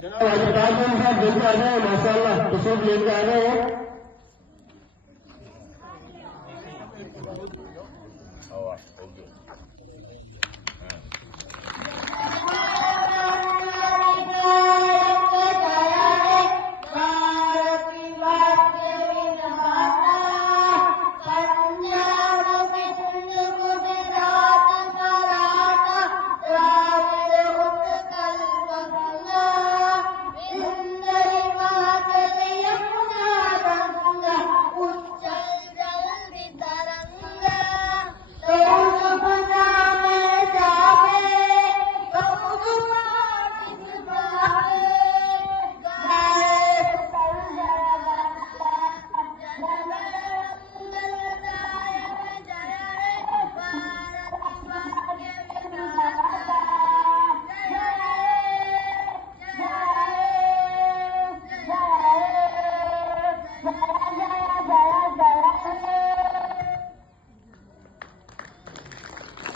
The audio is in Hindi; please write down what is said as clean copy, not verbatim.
जनाब हजरत साहब देखिए आ रहे हैं माशाल्लाह तशरीफ लेके आ रहे हैं।